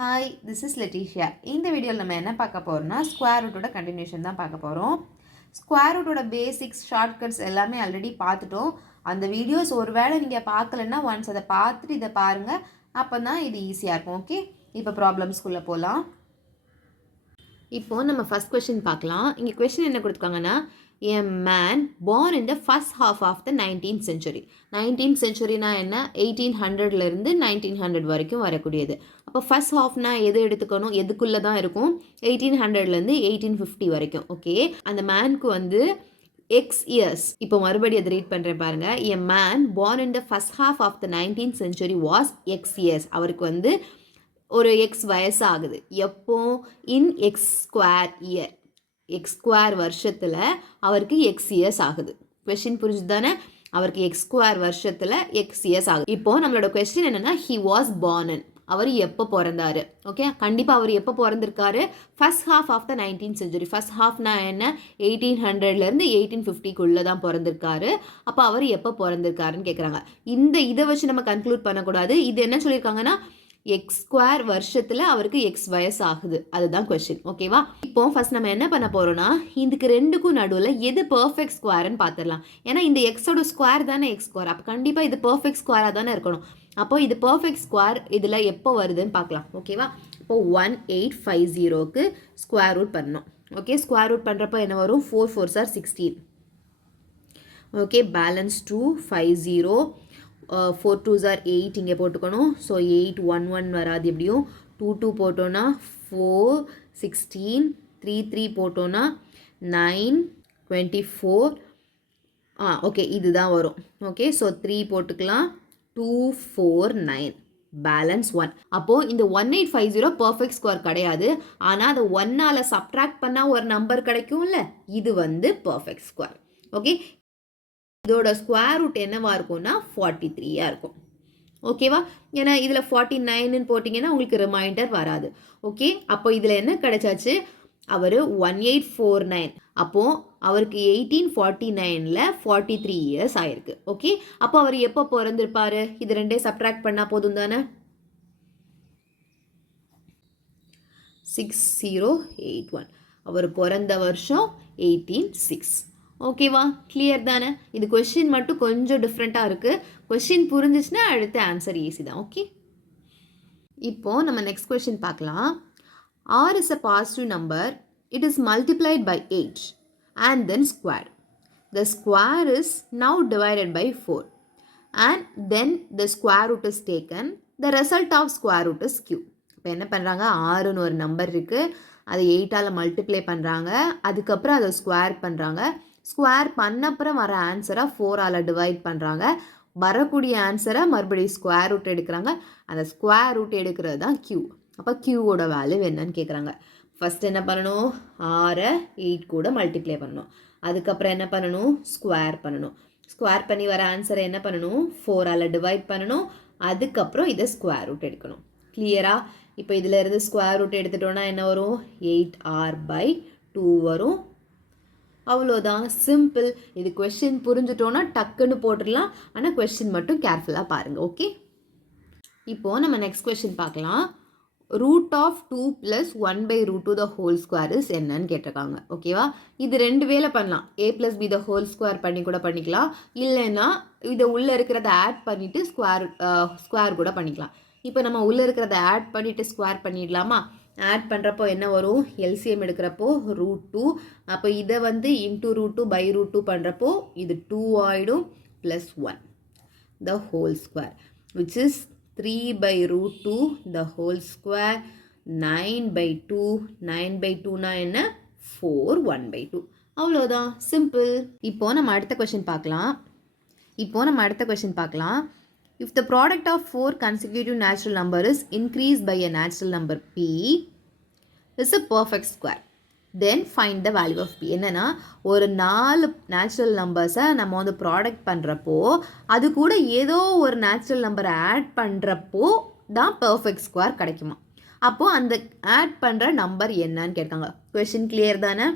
Hi, this is லெட்டிஷியா. இந்த வீடியோவில் நம்ம என்ன பார்க்க போகிறோம்னா ஸ்கொயர் ரூட்டோட கண்டினியூஷன் தான் பார்க்க போகிறோம். ஸ்கொயர் ரூட்டோட பேசிக்ஸ், ஷார்ட்கட்ஸ் எல்லாமே ஆல்ரெடி பார்த்துட்டோம். அந்த வீடியோஸ் ஒரு வேளை நீங்கள் பார்க்கலன்னா ஒன்ஸ் அதை பார்த்துட்டு இதை பாருங்கள். அப்போ தான் இது ஈஸியாக இருக்கும். ஓகே, இப்போ ப்ராப்ளம்ஸ்குள்ளே போகலாம். இப்போது நம்ம ஃபஸ்ட் கொஸ்டின் பார்க்கலாம். இங்கே கொஸ்டின் என்ன கொடுத்துருக்காங்கன்னா, a man born in the first half of the 19th century. 19th centuryனா என்ன, 1800லேருந்து 1900 வரைக்கும் வரக்கூடியது. அப்போ ஃபஸ்ட் ஹாஃப்னா எது எடுத்துக்கணும், எதுக்குள்ளே தான் இருக்கும், 1800லேருந்து 1850 வரைக்கும். ஓகே, அந்த மேனுக்கு வந்து எக்ஸ் இயர்ஸ். இப்போ மறுபடியும் அதை ரீட் பண்ணுறேன் பாருங்கள். a man born in the first half of the 19th century was x years. அவருக்கு வந்து ஒரு எக்ஸ் வயசு ஆகுது. எப்போ, in X square year, X square வருஷத்தில் அவருக்கு எக்ஸ் இயர்ஸ் ஆகுது. கொஸ்டின் புரிஞ்சு தானே, அவருக்கு எக்ஸ் ஸ்கொயர் வருஷத்தில் எக்ஸ் இயர்ஸ் ஆகுது. இப்போது நம்மளோட கொஸ்டின் என்னென்னா, ஹி வாஸ் பார்ன், அவர் எப்போ பிறந்தாரு. ஓகே, கண்டிப்பாக அவர் எப்போ பிறந்திருக்காரு, first half of the 19th century. First ஹாஃப்னா என்ன, 1800லேருந்து 1850க்குள்ளே தான் பிறந்திருக்காரு. அப்போ அவர் எப்போ பிறந்திருக்காருன்னு கேட்குறாங்க. இதை வச்சு நம்ம கன்க்ளூட் பண்ணக்கூடாது. இது என்ன சொல்லியிருக்காங்கன்னா, எக்ஸ் ஸ்கொயர் வருஷத்தில் அவருக்கு எக்ஸ் வயசு ஆகுது. அதுதான் கொஸ்டின். ஓகேவா, இப்போ ஃபர்ஸ்ட் நம்ம என்ன பண்ண போகிறோம்னா, இதுக்கு ரெண்டுக்கும் நடுவில் எது பர்ஃபெக்ட் ஸ்கொயர்னு பார்த்துடலாம். ஏன்னா இந்த எக்ஸோட ஸ்கொயர் தானே எக்ஸ் ஸ்கொயர், அப்போ கண்டிப்பாக இது பர்ஃபெக்ட் ஸ்கொயராக தானே இருக்கணும். அப்போ இது பர்ஃபெக்ட் ஸ்கொயர் இதில் எப்போ வருதுன்னு பார்க்கலாம். ஓகேவா, இப்போ 1850க்கு ஸ்கொயர் ரூட் பண்ணணும். ஓகே, ஸ்கொயர் ரூட் பண்ணுறப்போ என்ன வரும், 4 4s are 16. Okay, balance 250, 4 2s are 8 இங்கே போட்டுக்கணும். ஸோ 8 1 1 வராது, எப்படியும் 2 2 போட்டோன்னா 4 16, 3 3 போட்டோன்னா 9 24. ஓகே, இதுதான் வரும். ஓகே, ஸோ 3 போட்டுக்கலாம், 2 4 9, பேலன்ஸ் 1. அப்போது இந்த 1850 பர்ஃபெக்ட் ஸ்கொயர் கிடையாது. ஆனால் அதை 1ஆல் சப்ட்ராக்ட் பண்ணால் ஒரு நம்பர் கிடைக்கும்ல, இது வந்து பர்ஃபெக்ட் ஸ்கொயர். ஓகே, இதோட ஸ்கொயர் ரூட் என்னவா இருக்கும்னா 43 இருக்கும். ஓகேவா, ஏன்னா இதில் 49ன்னு போட்டிங்கன்னா உங்களுக்கு ரிமைண்டர் வராது. ஓகே, அப்போ இதில் என்ன கிடைச்சாச்சு, அவர் 1849. அப்போது அவருக்கு 1849ல் 43 இயர்ஸ் ஆயிருக்கு. ஓகே, அப்போ அவர் எப்போ பிறந்திருப்பார், இது ரெண்டே சப்ட்ராக்ட் பண்ணால் போதும் தானே. 6081, அவர் பிறந்த வருஷம் 186. ஓகேவா, கிளியர் தானே. இது கொஸ்டின் மட்டும் கொஞ்சம் டிஃப்ரெண்ட்டாக இருக்குது. கொஸ்டின் புரிஞ்சிச்சுன்னா அடுத்த ஆன்சர் ஈஸி தான். ஓகே, இப்போது நம்ம நெக்ஸ்ட் கொஸ்டின் பார்க்கலாம். R is a positive number. It is multiplied by 8 and then squared. The square is now divided by 4 and then the square root is taken. The result of square root is Q. இப்போ என்ன பண்ணுறாங்க, 6ன்னு ஒரு number இருக்குது, அதை 8ஆல் multiply பண்ணுறாங்க, அதுக்கப்புறம் அதை square பண்ணுறாங்க. ஸ்கொயர் பண்ணப்புறம் வர ஆன்சரை 4ஆல் டிவைட் பண்ணுறாங்க. வரக்கூடிய ஆன்சரை மறுபடியும் ஸ்கொயர் ரூட் எடுக்கிறாங்க. அந்த ஸ்கொயர் ரூட் எடுக்கிறது தான் Q. அப்போ Qவோட வேல்யூ என்னன்னு கேட்குறாங்க. ஃபஸ்ட் என்ன பண்ணணும், 6 8 கூட மல்டிப்ளை பண்ணணும். அதுக்கப்புறம் என்ன பண்ணணும், ஸ்கொயர் பண்ணணும். ஸ்கொயர் பண்ணி வர ஆன்சரை என்ன பண்ணணும், 4ஆல் டிவைட் பண்ணணும். அதுக்கப்புறம் இதை ஸ்கொயர் ரூட் எடுக்கணும். கிளியரா, இப்போ இதில் இருந்து ஸ்கொயர் ரூட் எடுத்துட்டோன்னா என்ன வரும், 8r/2 வரும். அவ்வளோதான், சிம்பிள். இது கொஸ்டின் புரிஞ்சுட்டோன்னா டக்குன்னு போட்டுடலாம். ஆனால் கொஸ்டின் மட்டும் கேர்ஃபுல்லாக பாருங்கள். ஓகே, இப்போது நம்ம நெக்ஸ்ட் கொஸ்டின் பார்க்கலாம். Root of 2 + 1/√2 the whole square is என்னன்னு கேட்டிருக்காங்க. ஓகேவா, இது ரெண்டு வேலை பண்ணலாம். a + b the whole square பண்ணி கூட பண்ணிக்கலாம், இல்லைன்னா இதை உள்ளே இருக்கிறத ஆட் பண்ணிவிட்டு ஸ்கொயர் கூட பண்ணிக்கலாம். இப்போ நம்ம உள்ளே இருக்கிறத ஆட் பண்ணிவிட்டு ஸ்கொயர் பண்ணிடலாமா. ஆட் பண்ணுறப்போ என்ன வரும், எல்சிஎம் எடுக்கிறப்போ √2. அப்போ இதை வந்து இன்ட்டு √2/√2 பண்ணுறப்போ இது 2 ஆகிடும், +1 த whole square, which is 3/√2 the whole square. 9/2, 9/2னா என்ன, 4 1/2. அவ்வளோதான், சிம்பிள். இப்போது நம்ம அடுத்த கொஸ்டின் பார்க்கலாம். If the product of 4 consecutive natural numbers is increased by a natural number p is a perfect square, then find the value of p. என்னன்னா, ஒரு 4 natural நம்பர்ஸை நம்ம வந்து ப்ராடக்ட் பண்ணுறப்போ அது கூட ஏதோ ஒரு நேச்சுரல் நம்பரை ஆட் பண்ணுறப்போ தான் பர்ஃபெக்ட் ஸ்கொயர் கிடைக்குமா. அப்போது அந்த ஆட் பண்ணுற நம்பர் என்னன்னு கேட்காங்க. கொஸ்டின் கிளியர் தானே.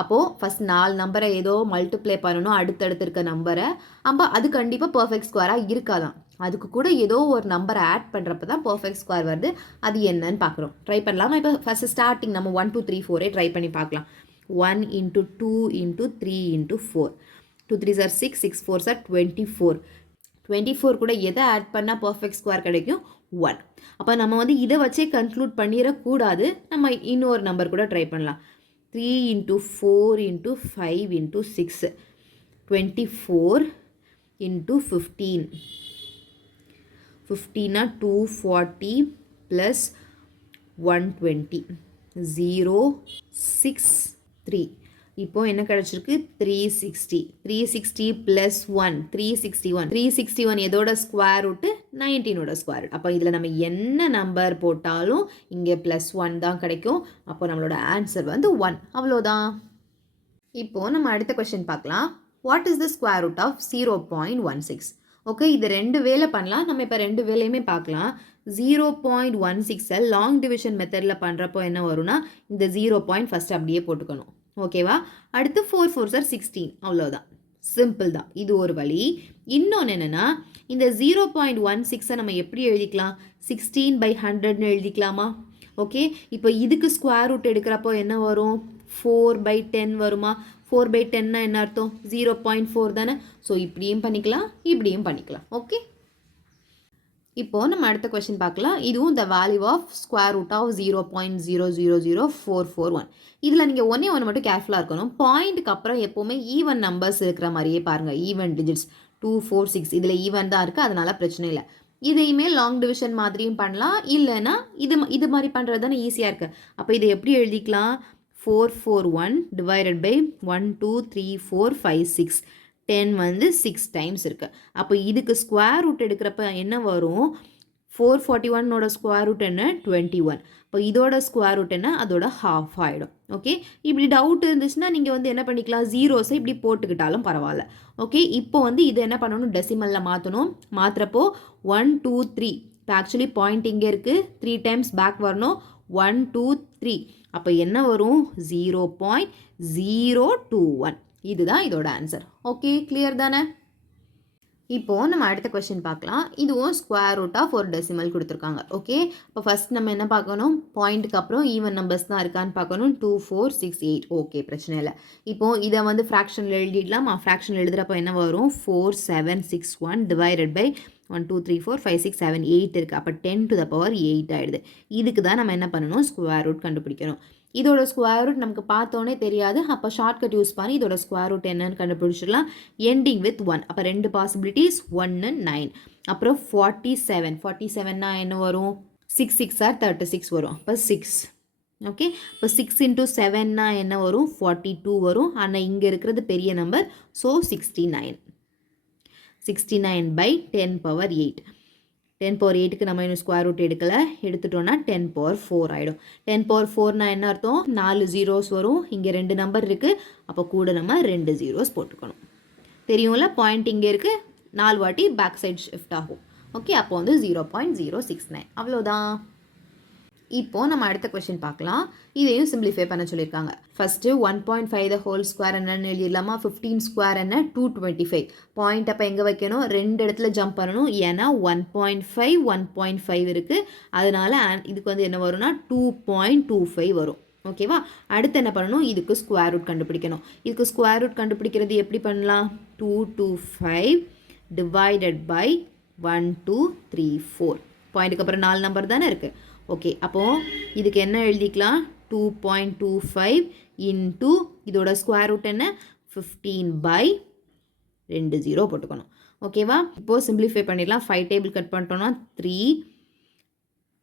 அப்போது ஃபஸ்ட் 4 நம்பரை ஏதோ மல்டிப்ளை பண்ணணும் அடுத்தடுத்து இருக்க நம்பரை. அப்போ அது கண்டிப்பாக பர்ஃபெக்ட் ஸ்கொயராக இருக்காதான். அதுக்கு கூட ஏதோ ஒரு நம்பரை ஆட் பண்ணுறப்ப தான் பர்ஃபெக்ட் ஸ்கொயர் வருது. அது என்னன்னு பார்க்குறோம். ட்ரை பண்ணலாமா? இப்போ ஃபஸ்ட்டு ஸ்டார்டிங் நம்ம 1 2 3 4 ட்ரை பண்ணி பார்க்கலாம். 1 into 2 into 3 into 4. 2 3s are 6, 6 4s are 24. 24 கூட எதை ஆட் பண்ணால் பர்ஃபெக்ட் ஸ்கொயர் கிடைக்கும்? 1. அப்போ நம்ம வந்து இதை வச்சே கன்க்ளூட் பண்ணிடக்கூடாது. நம்ம இன்னொரு நம்பர் கூட ட்ரை பண்ணலாம். 3 into 4 into 5 into 6. 24 into 15. 15 240 plus 120. 0 6 3. இப்போ என்ன கிடைச்சிருக்கு? 360. 360 plus 1 361. 361 எதோட ஸ்கொயர் ரூட்டு? 19ஓட ஸ்கொயர் ரூட். அப்போ இதில் நம்ம என்ன நம்பர் போட்டாலும் இங்கே +1 தான் கிடைக்கும். அப்போ நம்மளோட ஆன்சர் வந்து 1. அவ்வளோதான். இப்போது நம்ம அடுத்த கொஸ்டின் பார்க்கலாம். What is the square root of 0.16? Okay, இது 2 வேலை பண்ணலாம். நம்ம இப்போ 2 வேலையுமே பார்க்கலாம். 0.16 லாங் டிவிஷன் மெத்தடில் பண்ணுறப்போ என்ன வரும்னா, இந்த 0 ஃபஸ்ட் அப்படியே போட்டுக்கணும். ஓகேவா? அடுத்து 4 4s are 16. அவ்வளோதான், சிம்பிள் தான். இது ஒரு வழி. இன்னொன்று என்னென்னா, இந்த 0.16 நம்ம எப்படி எழுதிக்கலாம்? 16/100ன்னு எழுதிக்கலாமா? ஓகே, இப்போ இதுக்கு ஸ்கொயர் ரூட் எடுக்கிறப்போ என்ன வரும்? 4/10 வருமா? 4/10னா என்ன அர்த்தம்? 0.4 தானே. ஸோ இப்படியும் பண்ணிக்கலாம், இப்படியும் பண்ணிக்கலாம். ஓகே, இப்போது நம்ம அடுத்த கொஸ்டின் பார்க்கலாம். இதுவும் the value of square root of 0.000441. இதில் நீங்கள் ஒன்று மட்டும் கேர்ஃபுல்லாக இருக்கணும். பாயிண்ட்டுக்கு அப்புறம் எப்போவுமே ஈவன் நம்பர்ஸ் இருக்கிற மாதிரியே பாருங்கள். ஈவன் டிஜிட்ஸ் 2 4 6 இதில் ஈவன் தான் இருக்குது, அதனால் பிரச்சனை இல்லை. இதையுமே லாங் டிவிஷன் மாதிரியும் பண்ணலாம். இல்லைன்னா இது மாதிரி பண்ணுறது தானே ஈஸியாக இருக்குது. அப்போ இதை எப்படி எழுதிக்கலாம்? 441 divided by 1 2 3 4 5 6. 10 வந்து 6 டைம்ஸ் இருக்குது. அப்போ இதுக்கு ஸ்கொயர் ரூட் எடுக்கிறப்ப என்ன வரும்? 441ஓட ஸ்கொயர் ரூட் என்ன? 21. இப்போ இதோட ஸ்கொயர் ரூட் என்ன? அதோட ஹாஃப் ஆகிடும். ஓகே, இப்படி டவுட் இருந்துச்சுன்னா நீங்கள் வந்து என்ன பண்ணிக்கலாம்? ஜீரோஸை இப்படி போட்டுக்கிட்டாலும் பரவாயில்ல. ஓகே, இப்போ வந்து இது என்ன பண்ணணும்? டெசிமலில் மாற்றணும். மாற்றுறப்போ 1 2 3. இப்போ ஆக்சுவலி பாயிண்ட் இங்கே இருக்குது, 3 டைம்ஸ் பேக் வரணும். 1 2 3. அப்போ என்ன வரும்? 0.021. இதுதான் இதோட ஆன்சர். ஓகே, கிளியர் தானே? இப்போது நம்ம அடுத்த கொஸ்டின் பார்க்கலாம். இதுவும் ஸ்கொயர் ரூட் ஆஃப் ஒரு டெசிமல் கொடுத்துருக்காங்க. ஓகே, இப்போ ஃபஸ்ட் நம்ம என்ன பார்க்கணும்? பாயிண்ட்டுக்கு அப்புறம் ஈவன் நம்பர்ஸ் தான் இருக்கான்னு பார்க்கணும். 2 4 6 8. ஓகே, பிரச்சனை இல்லை. இப்போது இதை வந்து ஃப்ராக்ஷனில் எழுதிடலாம். ஃப்ராக்ஷனில் எழுதுகிறப்போ என்ன வரும்? 4 7 6 1 டிவைடட் பை 1 2 3 4 5 6 7 8 இருக்குது. அப்போ 10 to the power 8 ஆகிடுது. இதுக்கு தான் நம்ம என்ன பண்ணணும்? ஸ்கொயர் ரூட் கண்டுபிடிக்கணும். இதோட ஸ்கொயர் ரூட் நமக்கு பார்த்தோன்னே தெரியாது. அப்போ ஷார்ட்கட் யூஸ் பண்ணி இதோட ஸ்கொயர் ரூட் என்னன்னு கண்டுபிடிச்சிடலாம். Ending with 1. அப்போ 2 பாசிபிலிட்டிஸ், 1 9. அப்புறம் 47. 47னா என்ன வரும்? 6 6 are 36 வரும். அப்போ 6. ஓகே, இப்போ 6 into 7னா என்ன வரும்? 42 வரும். ஆனால் இங்கே இருக்கிறது பெரிய நம்பர். ஸோ 69. 69/10 power 8. 10 power 8க்கு நம்ம இன்னும் ஸ்கொயர் ரூட் எடுக்கலை. எடுத்துட்டோன்னா 10 power 4 ஆகிடும். 10 power 4னா என்ன அர்த்தம்? 4 ஜீரோஸ் வரும். இங்கே 2 நம்பர் இருக்குது. அப்போ கூட நம்ம 2 ஜீரோஸ் போட்டுக்கணும். தெரியும்ல, பாயிண்ட் இங்கே இருக்குது, 4 வாட்டி பேக் சைட் ஷிஃப்ட் ஆகும். ஓகே, அப்போ வந்து 0.069. அவ்வளோதான். இப்போது நம்ம அடுத்த கொஸ்டின் பார்க்கலாம். இதையும் சிம்பிளிஃபை பண்ண சொல்லியிருக்காங்க. ஃபஸ்ட்டு 1.5 த ஹோல் ஸ்கொயர் என்னன்னு எழுதிடலாமா? 15 ஸ்கொயர் என்ன? 225. பாயிண்ட் அப்போ எங்கே வைக்கணும்? 2 இடத்துல ஜம்ப் பண்ணணும். ஏன்னா 1.5 1.5 இருக்குது. அதனால இதுக்கு வந்து என்ன வரும்னா 2.25 வரும். ஓகேவா? அடுத்து என்ன பண்ணணும்? இதுக்கு ஸ்கொயர் ரூட் கண்டுபிடிக்கணும். இதுக்கு ஸ்கொயர் ரூட் கண்டுபிடிக்கிறது எப்படி பண்ணலாம்? 225 டிவைடட் பை 1 2 3 4. பாயிண்ட்டுக்கு அப்புறம் 4 நம்பர் தானே இருக்குது. ஓகே, அப்போது இதுக்கு என்ன எழுதிக்கலாம்? 2.25 இன்ட்டு இதோட ஸ்கொயர் ரூட் என்ன? 15/2 0 போட்டுக்கணும். ஓகேவா? இப்போது சிம்பிளிஃபை பண்ணிடலாம். 5 டேபிள் கட் பண்ணிட்டோன்னா 3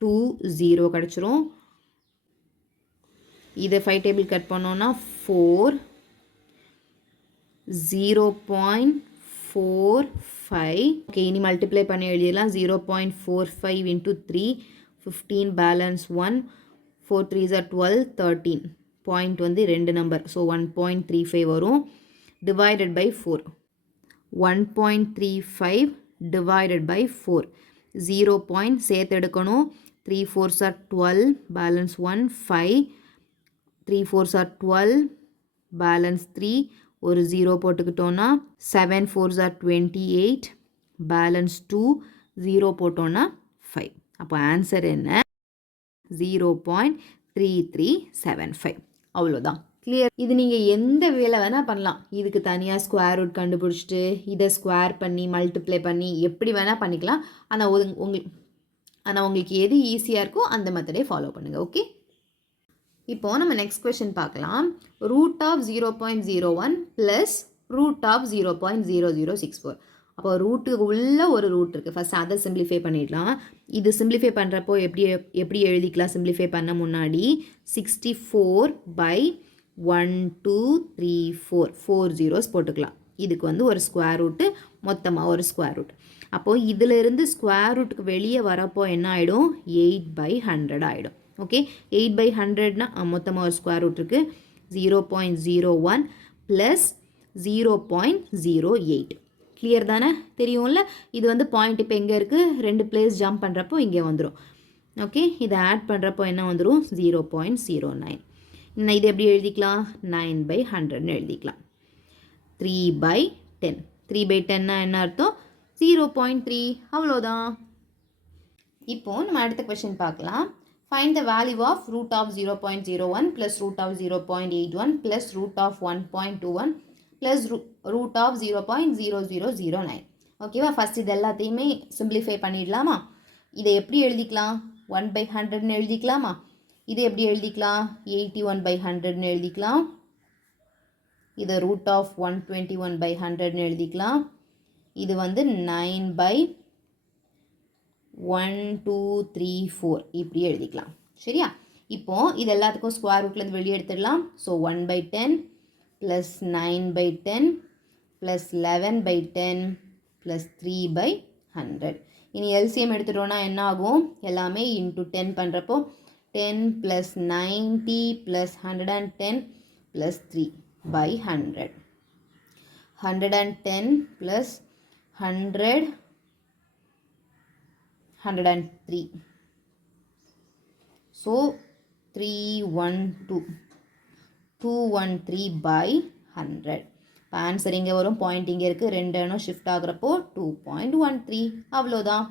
2 0 கிடச்சிரும். இதை 5 டேபிள் கட் பண்ணோன்னா 4 0.45. ஓகே, இனி மல்டிப்ளை பண்ணி எழுதிடலாம். 0.45 into 3. 15 balance 1. 4 3s are 12 13. Point வந்து 2 நம்பர். ஸோ 1.35 வரும். Divided by 4. 1.35 divided by 4. 0 point சேர்த்து எடுக்கணும். 3 4s are 12 balance 1 5. 3 4s are 12 balance 3. ஒரு 0 போட்டுக்கிட்டோன்னா 7 4s are 28 பேலன்ஸ் 2. 0 போட்டோன்னா 5. அப்போ ஆன்சர் என்ன? 0.3375. அவ்வளோதான். கிளியர். இது நீங்கள் எந்த வேலை வேணால் பண்ணலாம். இதுக்கு தனியாக ஸ்கொயர் ரூட் கண்டுபிடிச்சிட்டு இதை ஸ்கொயர் பண்ணி மல்டிப்ளை பண்ணி எப்படி வேணால் பண்ணிக்கலாம். ஆனால் உங்களுக்கு எது ஈஸியாக இருக்கோ அந்த மெத்தடே ஃபாலோ பண்ணுங்கள். ஓகே, இப்போது நம்ம நெக்ஸ்ட் கொஷின் பார்க்கலாம். Root of 0.01 plus root of 0.0064. அப்போ ரூட்டுக்கு உள்ள ஒரு ரூட் இருக்குது. ஃபஸ்ட் அதை சிம்பிளிஃபை பண்ணிடலாம். இது சிம்பிளிஃபை பண்ணுறப்போ எப்படி எழுதிக்கலாம்? சிம்பிளிஃபை பண்ண முன்னாடி 64/1 2 3 4 4 ஜீரோஸ் போட்டுக்கலாம். இதுக்கு வந்து ஒரு ஸ்கொயர் ரூட்டு, மொத்தமாக ஒரு ஸ்கொயர் ரூட். அப்போது இதிலிருந்து ஸ்கொயர் ரூட்டுக்கு வெளியே வரப்போ என்ன ஆகிடும்? 8/100 ஆகிடும். ஓகே, 8/100னா மொத்தமாக ஒரு ஸ்கொயர் ரூட் இருக்குது. 0.01 ப்ளஸ் 0.08. கிளியர் தானே? தெரியும்ல. இது வந்து பாயிண்ட் இப்போ எங்கே இருக்குது? 2 பிளேஸ் ஜம்ப் பண்ணுறப்போ இங்கே வந்துடும். ஓகே, இதை ஆட் பண்ணுறப்போ என்ன வந்துடும்? 0.09. இன்னும் இது எப்படி எழுதிக்கலாம்? 9/100ன்னு எழுதிக்கலாம். 3/10. 3/10னா என்ன அர்த்தம்? 0.3. அவ்வளோதான். இப்போது நம்ம அடுத்த கொஷின் பார்க்கலாம். Find the value of root of 0.01 plus root of 0.81 plus root of 1.21 plus root of 0.0009. ஓகேவா? ஃபஸ்ட் இது எல்லாத்தையுமே சிம்பிளிஃபை பண்ணிடலாமா? இதை எப்படி எழுதிக்கலாம்? 1/100ன்னு எழுதிக்கலாமா? இதை எப்படி எழுதிக்கலாம்? 81/100ன்னு எழுதிக்கலாம். இதை ரூட் ஆஃப் 121/100ன்னு எழுதிக்கலாம். இது வந்து 9/1 2 3 4 இப்படி எழுதிக்கலாம். சரியா? இப்போது இது எல்லாத்துக்கும் ஸ்கொயர் ரூட்லேருந்து வெளியே எடுத்துடலாம். So 1/10 plus 9/10 plus 11/10 plus 3/100. இனி எல்சிஎம் எடுத்துட்டோன்னா என்ன ஆகும்? எல்லாமே இன்ட்டு 10 பண்ணுறப்போ 10 plus 90 plus 110 plus 3/100. 110 plus 100 103. So 213/100. இப்போ ஆன்சர் இங்கே வரும். பாயிண்ட் இங்கே இருக்குது. 2 ஷிஃப்ட் ஆகுறப்போ 2.13. அவ்வளோதான்.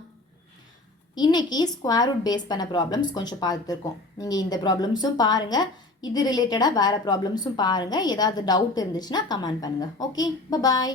இன்றைக்கி ஸ்கொயர் ரூட் பேஸ் பண்ண ப்ராப்ளம்ஸ் கொஞ்சம் பார்த்துருக்கோம். நீங்கள் இந்த ப்ராப்ளம்ஸும் பாருங்கள். இது ரிலேட்டடாக வேறு ப்ராப்ளம்ஸும் பாருங்கள். ஏதாவது டவுட் இருந்துச்சுன்னா கமெண்ட் பண்ணுங்கள். ஓகே, பாய்.